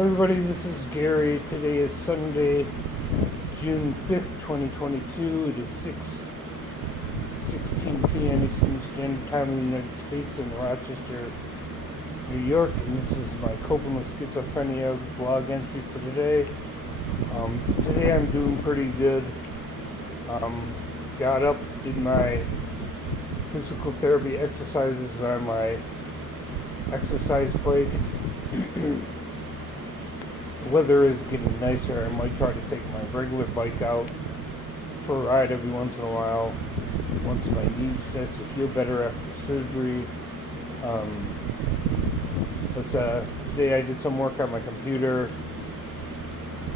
Hello everybody, this is Gary. Today is Sunday, June 5th, 2022. It is 6:16 p.m. Eastern Standard Time in the United States in Rochester, New York. And this is my Coping with Schizophrenia blog entry for today. Today I'm doing pretty good. Got up, did my physical therapy exercises on my exercise break. The weather is getting nicer. I might try to take my regular bike out for a ride every once in a while once my knees start to feel better after surgery. But today I did some work on my computer,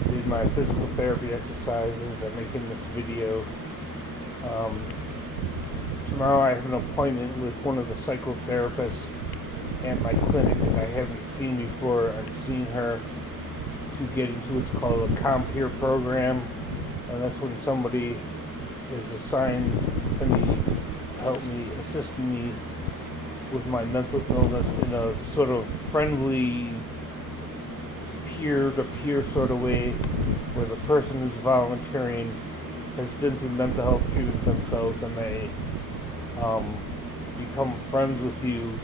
did my physical therapy exercises. I'm making this video. Tomorrow I have an appointment with one of the psychotherapists at my clinic that I haven't seen before. I'm seeing her to get into what's called a compeer program, and that's when somebody is assigned to me, help me, assist me with my mental illness in a sort of friendly, peer-to-peer sort of way, where the person who's volunteering has been through mental health treatment themselves, and they become friends with you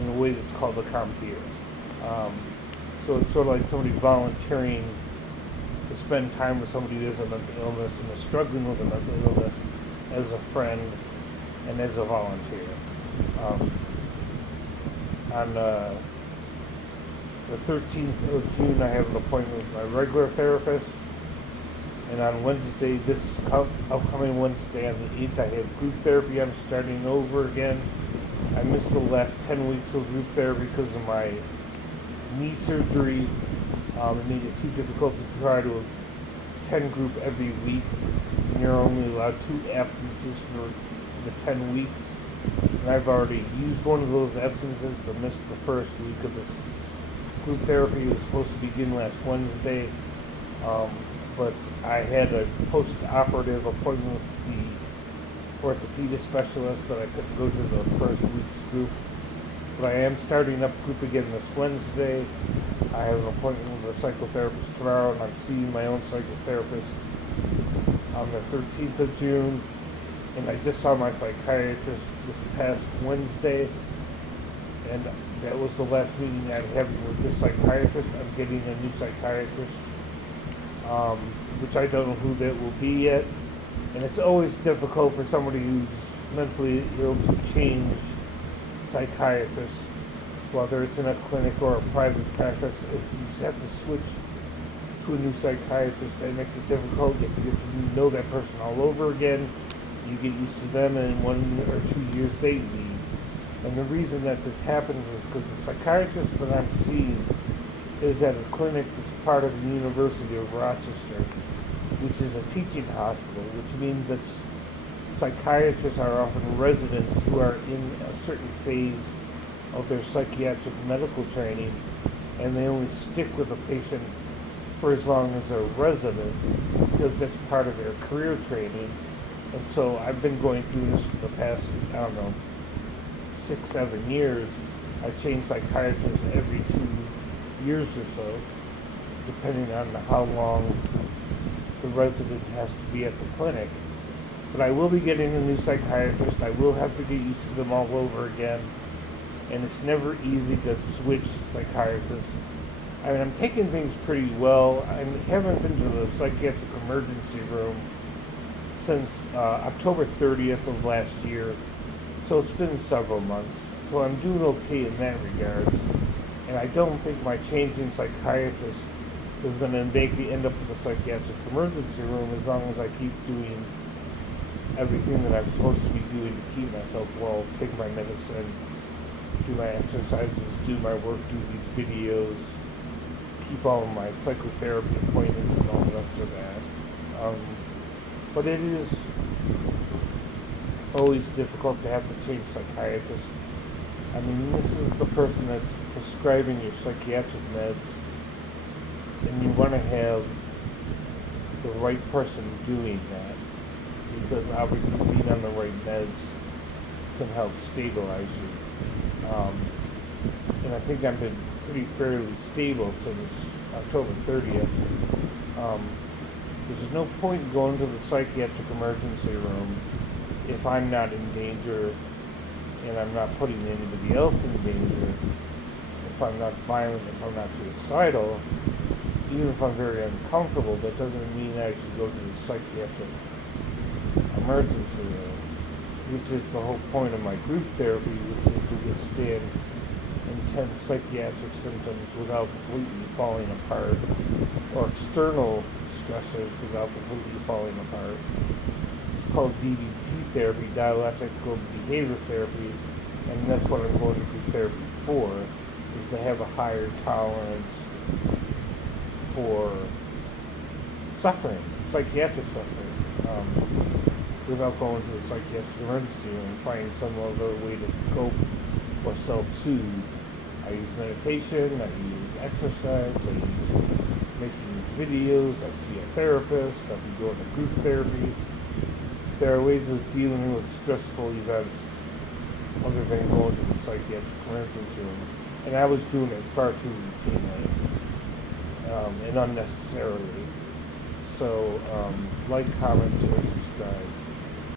in a way that's called a compeer. So it's sort of like somebody volunteering to spend time with somebody who has a mental illness and is struggling with a mental illness as a friend and as a volunteer. On the 13th of June, I have an appointment with my regular therapist. And on Wednesday, this upcoming Wednesday, on the 8th, I have group therapy. I'm starting over again. I missed the last 10 weeks of group therapy because of my knee surgery. It made it too difficult to try to attend group every week. And you're only allowed 2 absences for the 10 weeks. And I've already used one of those absences to miss the first week of this group therapy. It was supposed to begin last Wednesday. But I had a post-operative appointment with the orthopedic specialist that I couldn't go to the first week's group. But I am starting up group again this Wednesday. I have an appointment with a psychotherapist tomorrow, and I'm seeing my own psychotherapist on the 13th of June. And I just saw my psychiatrist this past Wednesday, and that was the last meeting I'm having with this psychiatrist. I'm getting a new psychiatrist, which I don't know who that will be yet. And it's always difficult for somebody who's mentally ill to change psychiatrists, whether it's in a clinic or a private practice. If you have to switch to a new psychiatrist, that makes it difficult. You have to get to know that person all over again. You get used to them, and in 1 or 2 years they leave. And the reason that this happens is because the psychiatrist that I'm seeing is at a clinic that's part of the University of Rochester, which is a teaching hospital, which means that psychiatrists are often residents who are in a certain phase of their psychiatric medical training, and they only stick with a patient for as long as they're residents, because that's part of their career training. And so I've been going through this for the past, 6-7 years. I change psychiatrists every 2 years or so, depending on how long the resident has to be at the clinic. But I will be getting a new psychiatrist. I will have to get used to them all over again. And it's never easy to switch psychiatrists. I mean, I'm taking things pretty well. I haven't been to the psychiatric emergency room since October 30th of last year. So it's been several months. So I'm doing okay in that regards. And I don't think my changing psychiatrist is going to make me end up in the psychiatric emergency room as long as I keep doing everything that I'm supposed to be doing to keep myself well, take my medicine, do my exercises, do my work, do these videos, keep all of my psychotherapy appointments and all the rest of that. But it is always difficult to have to change psychiatrists. I mean, this is the person that's prescribing your psychiatric meds, and you want to have the right person doing that, because obviously being on the right meds can help stabilize you. And I think I've been pretty fairly stable since October 30th. There's no point in going to the psychiatric emergency room if I'm not in danger and I'm not putting anybody else in danger. If I'm not violent, if I'm not suicidal, even if I'm very uncomfortable, that doesn't mean I should go to the psychiatric emergency room, which is the whole point of my group therapy, which is to withstand intense psychiatric symptoms without completely falling apart, or external stressors without completely falling apart. It's called DBT therapy, dialectical behavior therapy, and that's what I'm going to group therapy for, is to have a higher tolerance for suffering, psychiatric suffering, without going to the psychiatric emergency room and finding some other way to cope or self-soothe. I use meditation, I use exercise, I use making videos, I see a therapist, I'll be going to group therapy. There are ways of dealing with stressful events other than going to the psychiatric emergency room. And I was doing it far too routinely and unnecessarily. So, like, comment, share, subscribe.